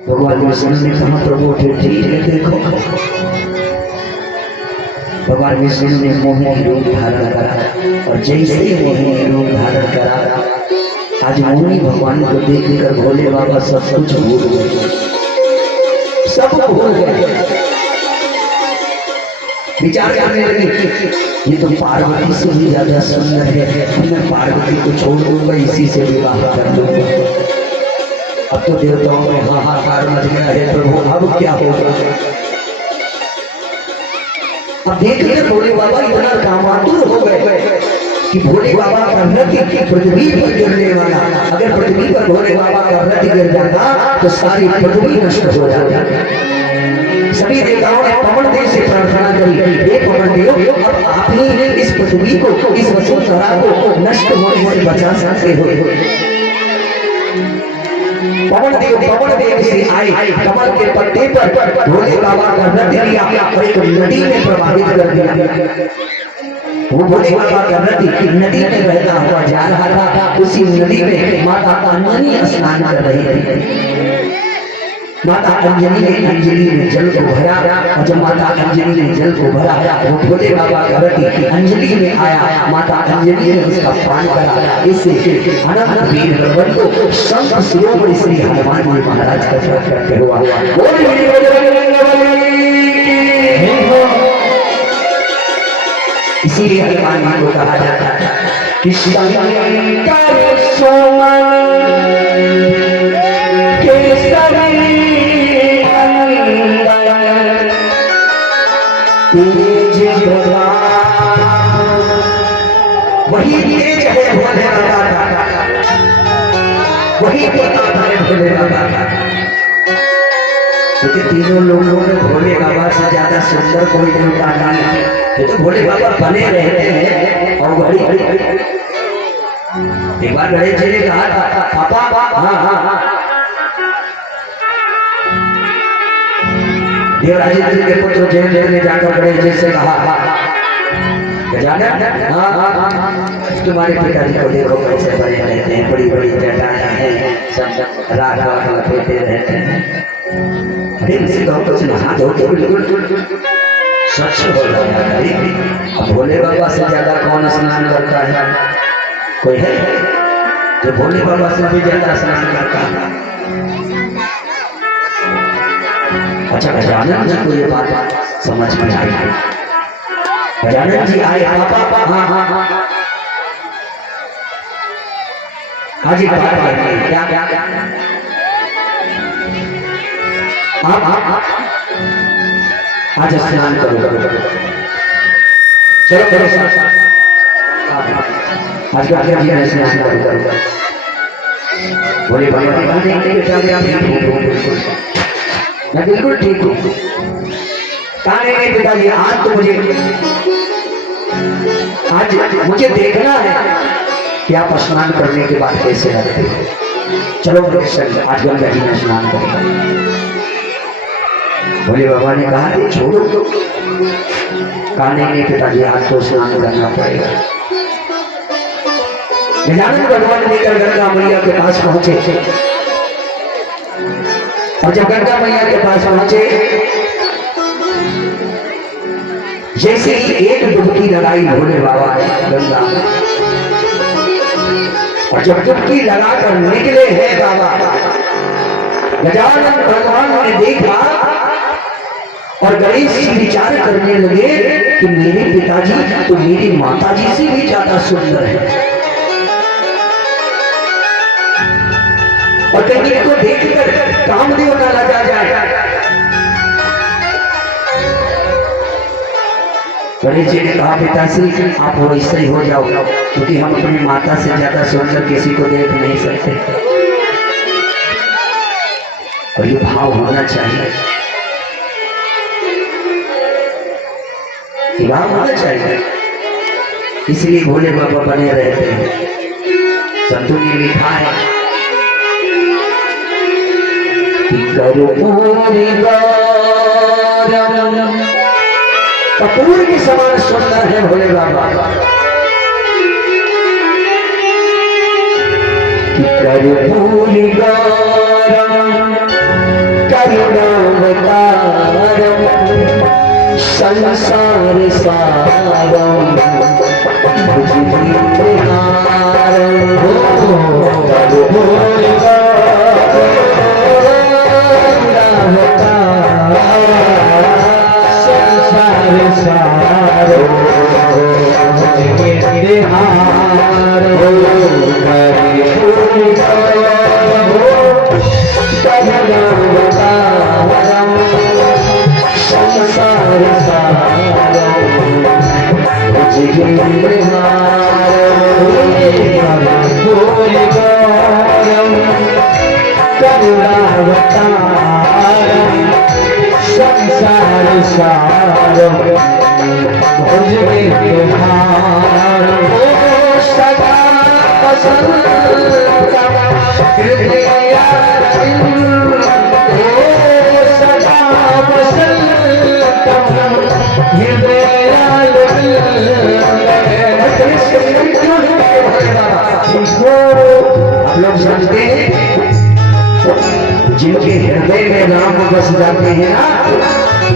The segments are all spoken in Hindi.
भगवान विष्णु ने कहा प्रभु ठीक है देखो। भगवान विष्णु ने मोहिनी रूप धारण करा और जैसे ही मोहिनी रूप धारण करा आज मोहिनी भगवान को देखकर भोले बाबा सब कुछ भूल गए, सब भूल गए। विचार करने लगे ये तो पार्वती से भी ज्यादा सुंदर है, मैं पार्वती को छोड़ दूंगा, इसी से विवाह कर दूंगा। अब तो देवताओं में हाहाकार मच गया है प्रभु, अब क्या होगा। अब देखिए भोले बाबा इतना कामातुर हो गए कि भोले बाबा का रथ पृथ्वी पर गिरने वाला, अगर पृथ्वी पर भोले बाबा का रथ गिर जाता तो सारी पृथ्वी नष्ट हो जाती। सभी देवताओं ने पवन देव से प्रार्थना करी, हे पवन देव अब आप ही इस पृथ्वी को, इस वसुंधरा को नष्ट होने से बचा सकते हो। पवन देव से आए, कमल के पत्ते पर भोले बाबा का रथ लिया और एक नदी में प्रवाहित कर दिया। वो भोले बाबा का रथ नदी में बहता हुआ जा रहा था। उसी नदी में माता अंजनी स्नान कर रही थी। माता अंजनी ने जल को भरा और जब माता अंजनी ने जल को भरा वो भोले बाबा का रथ अंजलि में आया। माता अंजनी ने उसका पान करा। इससे अनंत वीर को संत शिरोमणि श्री हनुमान जी महाराज का करते हुआ इसीलिए हनुमान जी को कहा जाता है कि शंकर सुमन वही तेज है भोले बाबा का, वही प्रताप है भोले बाबा का। क्योंकि तीनों लोगों में भोले बाबा से ज्यादा सुंदर कोई देवता नहीं है। ये तो भोले बाबा बने रहते हैं। और बड़ी एक बार गणेश जी ने कहा पापा हाँ देवराज इंद्र के पुत्र जयेंद्र ने जाकर गणेश जी से कहा तुम्हारे पिताजी को देखो कैसे बने रहते हैं, बड़ी बड़ी जटाएं हैं, सब राग राग लपेटे रहते हैं। अरे इसी गाँव को नहा धो के बिल्कुल स्वच्छ हो जाता है। अब भोले बाबा से ज्यादा कौन स्नान करता है? कोई है जो भोले बाबा से भी ज्यादा स्नान करता है? अच्छा गजानन जी को ये बात समझ में आई। गजानन जी आए पापा हाँ हाजी क्या आज स्नान करो चलो करो आज का स्नान करो। बोले भगवान मैं बिल्कुल ठीक हूँ। कहा नहीं पिताजी आज तो मुझे देखना है कि आप स्नान करने के बाद कैसे रहते हो। चलो आज गंगा जी में स्नान करेगा। भोले बाबा ने कहा छोड़ो तो। कहा नहीं पिताजी आज तो स्नान करना पड़ेगा। गजानन भगवान लेकर गंगा मैया के पास पहुंचे और जब गंगा मैया के पास पहुंचे जैसे ही एक डुबकी लगाई भोले बाबा ने गंगा, और जब डुबकी लगाकर निकले हैं बाबा, गजानन भगवान ने देखा और गणेश जी विचार करने लगे कि मेरे पिताजी तो मेरी माता जी से भी ज्यादा सुंदर है। और कहीं को देखकर कामदेव न लगा जाए। गणेश जी ने कहा पिताश्री आप वैसे ही हो जाओ, क्योंकि हम अपनी माता से ज्यादा सुंदर किसी को देख नहीं सकते। और ये भाव होना चाहिए, ये भाव होना चाहिए। इसलिए भोले बाबा बने रहते हैं। संतों ने लिखा है कपूर के समान सुंदर है भोले बाबा। कर्पूरी गौरम करुणावतारम संसार सारम भुजगेन्द्रहारम संसार सारम संसार सारम सदा आप लोग समझते हैं जिनके हृदय में राम बस जाते हैं ना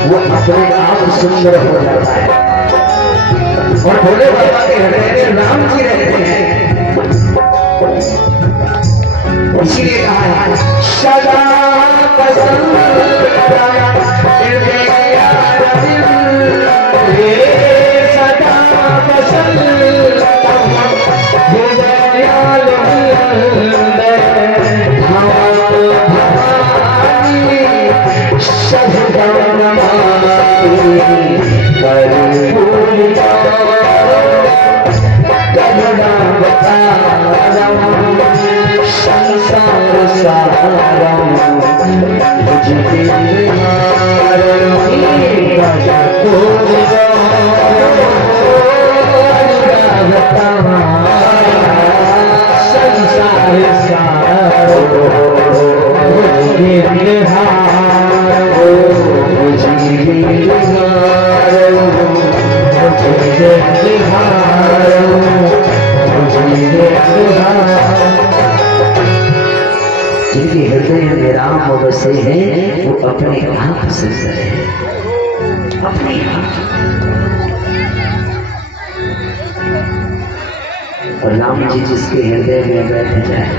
वो अपने आप सुंदर हो जाता है और भोले बाबा के हृदय में राम जी रहते हैं। इसीलिए कहा है सदा पसंद सदा पसंद संसार सारम जिनके हृदय में राम बसे हैं वो अपने आप सुंदर है अपने आप। और राम जी जिसके हृदय में बैठ जाए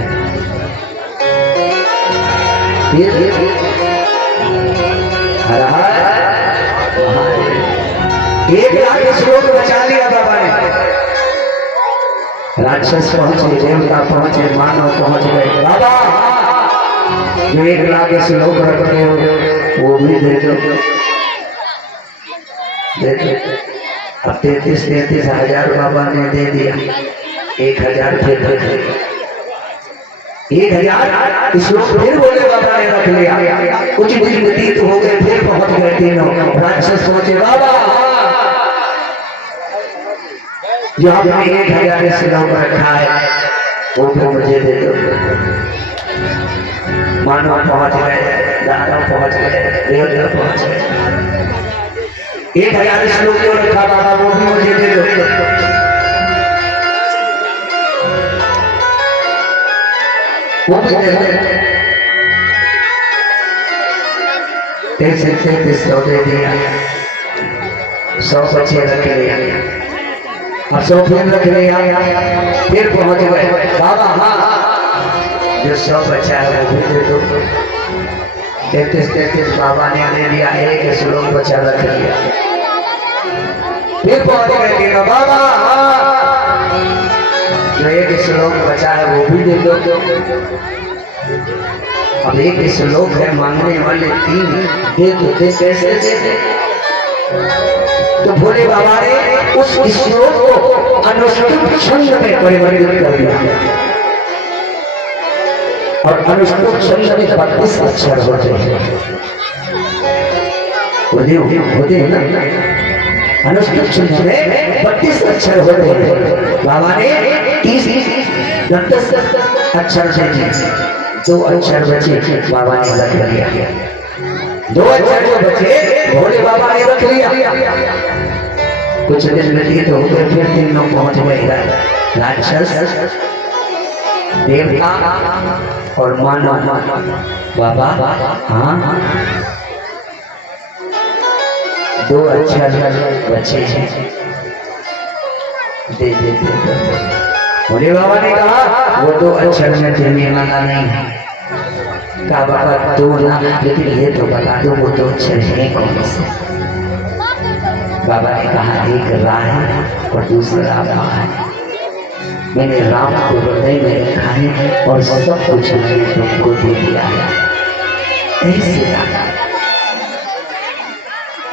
एक लाख श्लोक बचा लिया बाबा ने। राक्षस पहुंचे, देवता पहुंचे, मानव पहुंच गए। बाबा जो 1 लाख श्लोक रखते हो वो भी दे दो। अब 33 हजार बाबा ने दे दिया। 1000 फिर 1000 श्लोक फिर बोले बाबा ने रख लिया। कुछ दिन व्यतीत हो गए, फिर पहुंच गए तीनों। राक्षस पहुंचे, बाबा जो आपने 1000 श्लोक रखा है वो तो मुझे दे दो। मानव पहुंच गए, दानव पहुंच गए, देवता पहुंच गए। 1000 श्लोक जो रखा बाबा वो भी मुझे दे दो। वो भी दे दो। 133 दे दिया। 100 बच्चे रख लिया और 100 फिर रख लिया। फिर पहुंच गए, बाबा हाँ जो 100 बचा है वो दे दो। 33 बाबा ने दे दिया। 1 श्लोक बचा रख लिया। फिर पहुंच गए तीनों, बाबा जो 1 श्लोक बचा है वो भी दे दो। अब 1 श्लोक है, मांगने वाले 3 दे दो। कैसे दे? तो भोले बाबा ने उस श्लोक को अनुष्टुप छंद में परिवर्तित कर दिया। और अनुष्टुप छंद में 32 अक्षर होते हैं। होते हैं ना। अनुष्टुप छंद में 32 अक्षर होते हैं। बाबा ने 30 अक्षर से 2 अक्षर बचे, बाबा ने रख लिया। 2 अक्षर जो बचे भोले बाबा ने रख लिया। कुछ दिन व्यतीत हो गए, फिर तीनों पहुंच गए। राक्षस देवता और मानव। बाबा हाँ, दो अक्षर बचे हैं, दे दे दे। भोले बाबा ने कहा वो दो अक्षर में देने वाला नहीं है। कहा बाबा दो ना, लेकिन ये तो बता दो वो दो अक्षर है कौन से। बाबा ने कहा एक राह और दूसरा राम। मैंने राम को हृदय में रखा है और सब कुछ मैंने तुमको दे दिया है। ऐसे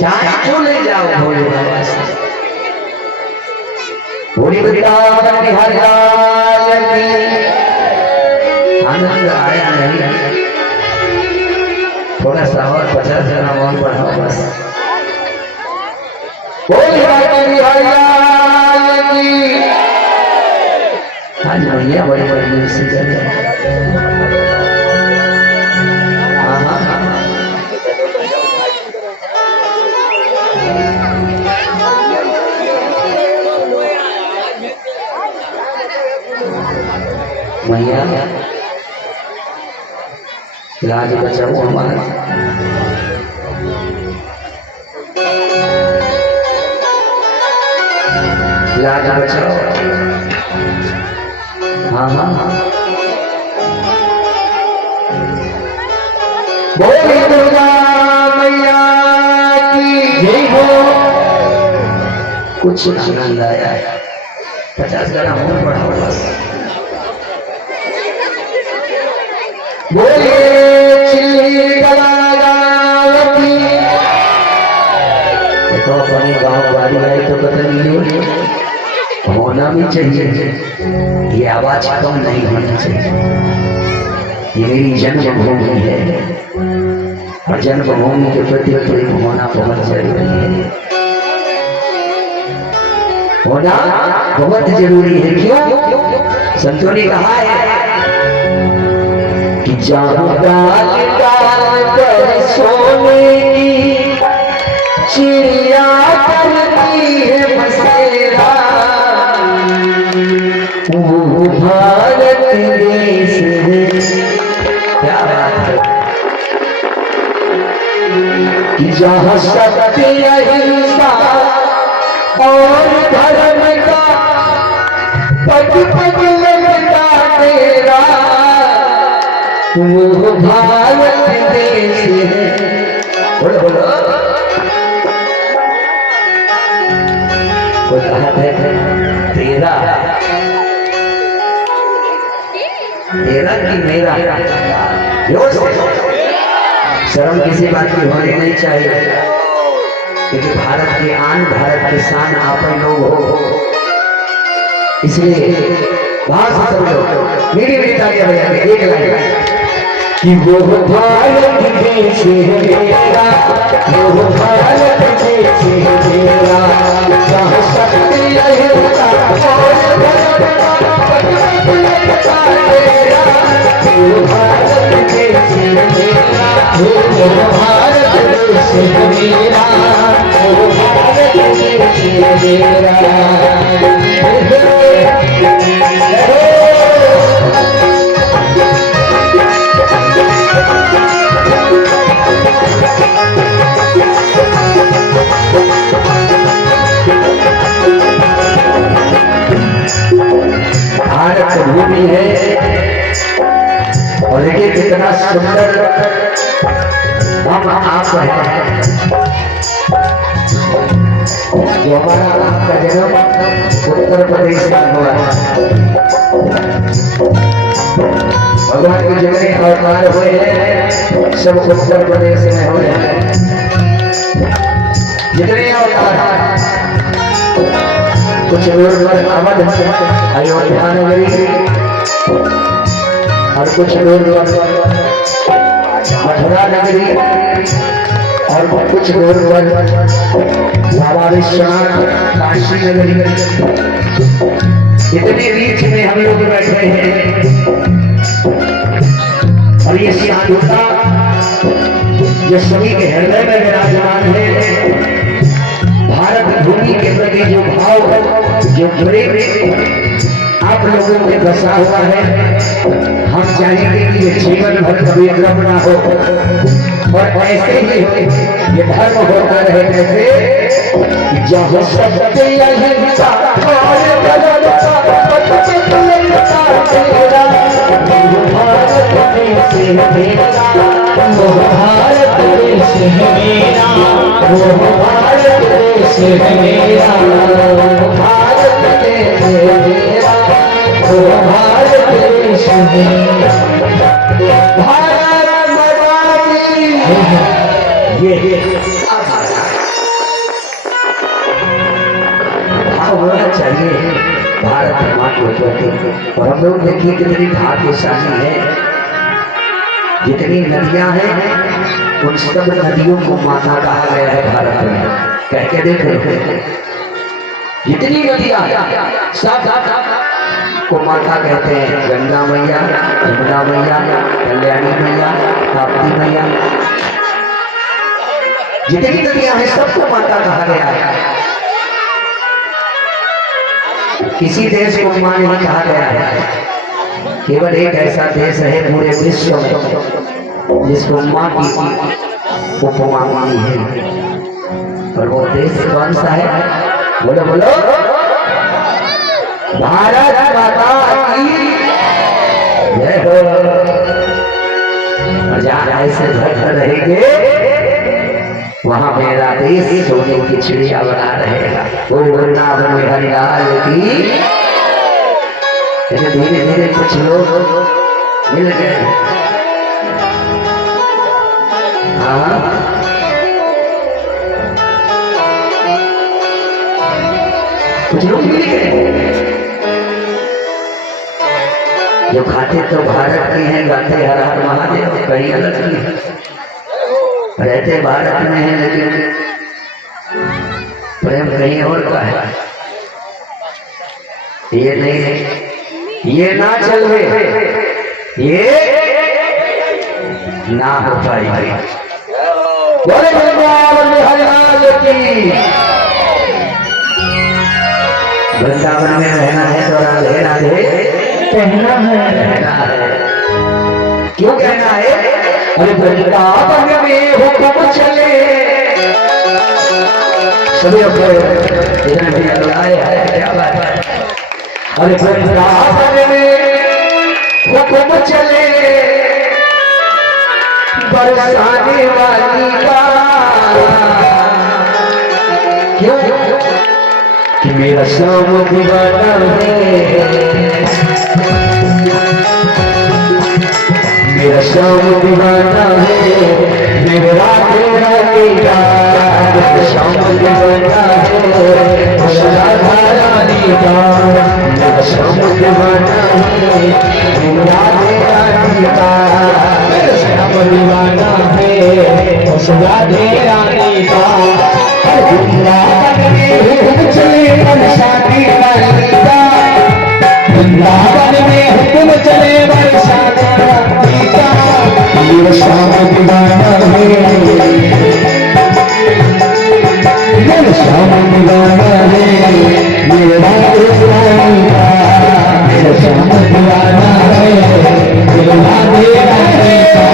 चाहे ले जाओ भोले बाबा से। भोले वृंदावन बिहार आनंद आया नहीं। थोड़ा सा और 50 जना और बढ़ाओ बस। भोले बाबा बिहार आज भैया बड़ी बड़ी से चले। भैया लाज बचाओ हमारा। लाज बचाओ। हाँ हाँ, बोले दुर्गा मैया की जय हो। कुछ आनंद आया। 50 ग्राम और बढ़ाओ बस। बोले देखो अपने गाँव वाली आई तो पता नहीं होना भी चाहिए। ये आवाज कम नहीं होनी चाहिए। ये मेरी जन्मभूमि है और जन्मभूमि के प्रति प्रेम होना बहुत जरूरी है। होना बहुत जरूरी है। क्यों? संतों ने कहा है कि जहाँ डाल डाल पर सोने की चिड़िया करती है बसेरा, वो भारत देश है। क्या बात है कि जहाँ सत्य अहिंसा और धर्म का पग पग लगता तेरा, वो भारत देश है। बोलो बोलो। वो कहा है तेरा तेरा कि मेरा। शर्म किसी बात की होनी नहीं चाहिए, क्योंकि भारत के आन, भारत के शान आप लोग हो। इसलिए वहां से सब लोग मेरी मेरी तालियां बजाएंगे। एक लाइन कि वो भारत देश है मेरा, वो भारत देश है मेरा, जहाँ सत्य अहिंसा और धर्म का पग लगता तेरा, वो भारत देश है मेरा, वो भारत देश है मेरा, वो भारत देश है मेरा। भारत भूमि है और देखिए कितना सुंदर हम आप हैं। जो हमारा आपका जन्म उत्तर प्रदेश में हुआ है। भगवान के जितने अवतार हुए हैं सब उत्तर प्रदेश में हुए हैं। जितने अवतार कुछ दूर पर अवध अयोध्या नगरी और कुछ दूर पर मथुरा नगरी और कुछ दूर पर बाबा विश्वनाथ काशी नगरी। इतने बीच में हम लोग बैठे हैं और ये शांतता जो सभी के हृदय में विराजमान है भारत भूमि के प्रति जो भाव, जो प्रेम आप लोगों में बसा हुआ है, हम चाहेंगे कि ये जीवन भर कभी क्रम ना हो और ऐसे ही हो, ये धर्म होता रहे। कैसे जहाँ सत्य अहिंसा और करुणा भारत देश मेरा, वो भारत देश मेरा, वो भारत देश मेरा, भारत देश मेरा, वो भारत देश मेरा, भारत माता की। ये भाव होना चाहिए भारत माँ के प्रति। और हम लोग देखिए कितनी भाग्यशाली है, जितनी नदियां हैं उन सब नदियों को माता कहा गया है भारत में। कह के देखो, जितनी नदियां सब को माता कहते हैं। गंगा मैया, यमुना मैया, कल्याणी मैया, ताप्ती मैया, जितनी नदियां हैं सबको माता कहा गया है। किसी देश को मां नहीं कहा गया है। केवल एक ऐसा देश है पूरे विश्व में जिसको मां की उपमा मिली है, और वो देश कौन सा है? बोलो बोलो, भारत माता की जय हो। जहाँ ऐसे धर रहेंगे वहां मेरा देश सोने की चिड़िया बना रहेगा। वो वृंदावन में हरिलाल की। धीरे धीरे कुछ लोग मिल गए। हाँ, कुछ लोग मिल गए जो खाते तो भारत के हैं, गाते हर हर महादेव, कहीं अलग की है, रहते भारत में है लेकिन प्रेम कहीं और का है। ये नहीं है, ये ना चले, ये ना हो पाई। बोले वृंदावन में हरिलाल की। वृंदावन में रहना है तो राधे राधे कहना है, रहना है। क्यों कहना है? अरे वृंदावन में हुक्म चले, सभी अपने इधर भी आए हैं, क्या बात है। अरे वृंदावन में हुक्म चले, बरसाने वाली का। क्यों? कि मेरा श्याम दीवाना है, मेरा श्याम दीवाना है, मेरा राधे राधे का श्याम दीवाना है, राधा रानी का मेरा श्याम दीवाना है, मेरा राधे रानी का श्याम दीवाना है, राधे रानी का। वृंदावन में हुक्म चले बरसाने वाली का, वृंदावन में हुक्म चले बरसाने वाली का, मेरा श्याम दीवाना है, मेरा श्याम दीवाना है, मेरा राधे रानी का मेरा श्याम दीवाना है, मेरा राधे रानी का।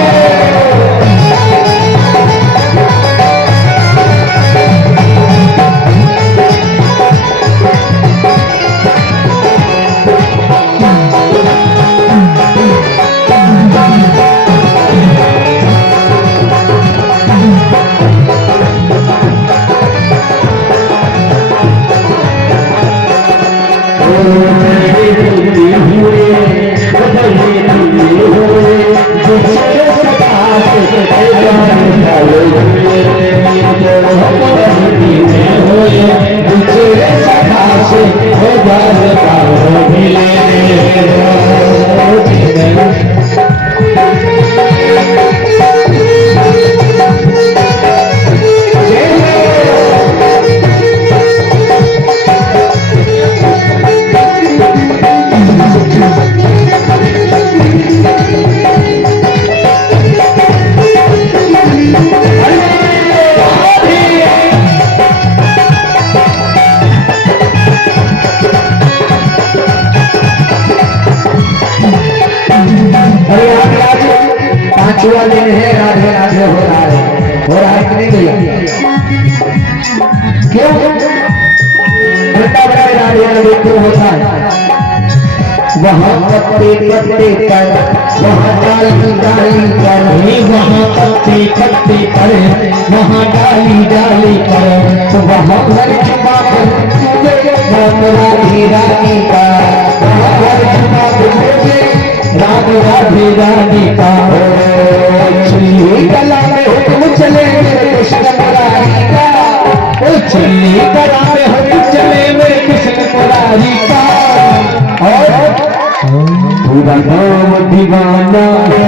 हो रहा है कि नहीं भैया? क्यों वृंदावन में राधे राधे क्यों होता है? वहाँ पत्ते पत्ते पर, वहाँ डाली डाली पर, वहाँ पत्ते पत्ते पर, वहाँ डाली डाली पर, तो वहाँ हर जुमा राधे रानी का, वहाँ हर जुमा राधे राधे रानी का। चुल्ली कला में हुक्म चले मेरे कृष्ण मुरारी का, ओ चुल्ली कला में हुक्म चले मेरे कृष्ण मुरारी का। और पूरा नाम दीवाना है,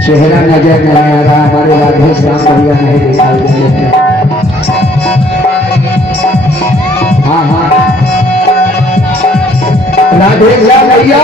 चेहरा नजर नहीं आ रहा हमारे राधे श्याम भैया नहीं दिखाई दे रहे। हाँ हाँ राधे श्याम भैया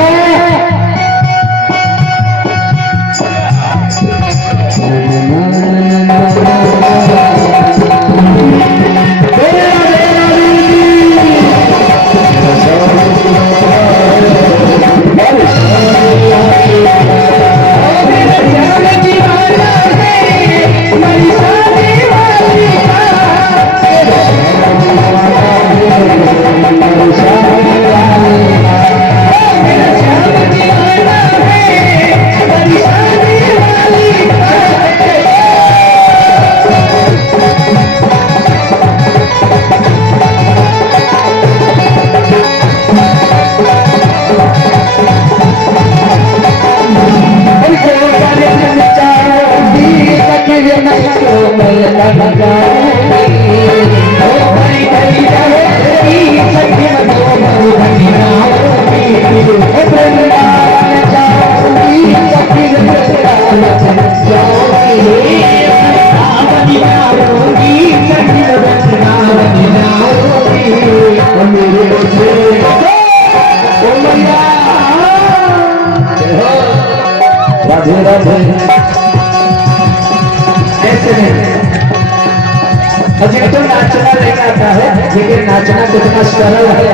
जिनको नाचना नहीं आता है, लेकिन नाचना कितना सरल है।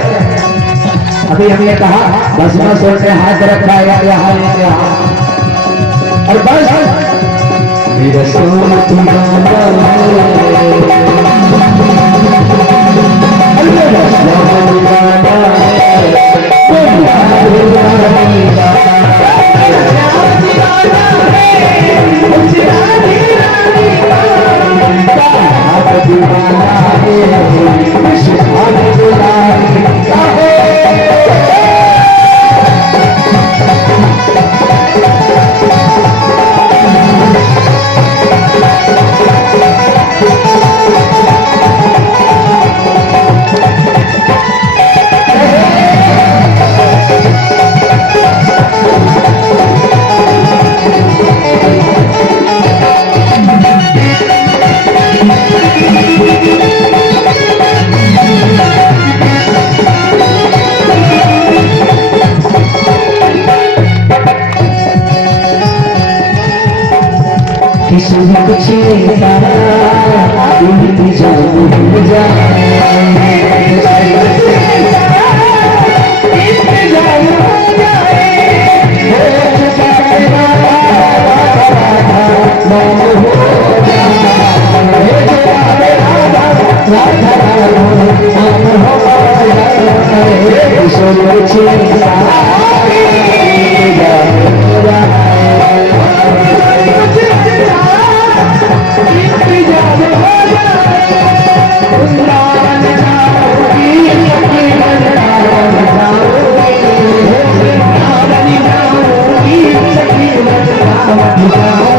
अभी हमने कहा भस्मासुर ने हाथ रखा है यहाँ और बस मेरा सोना कुछ क्या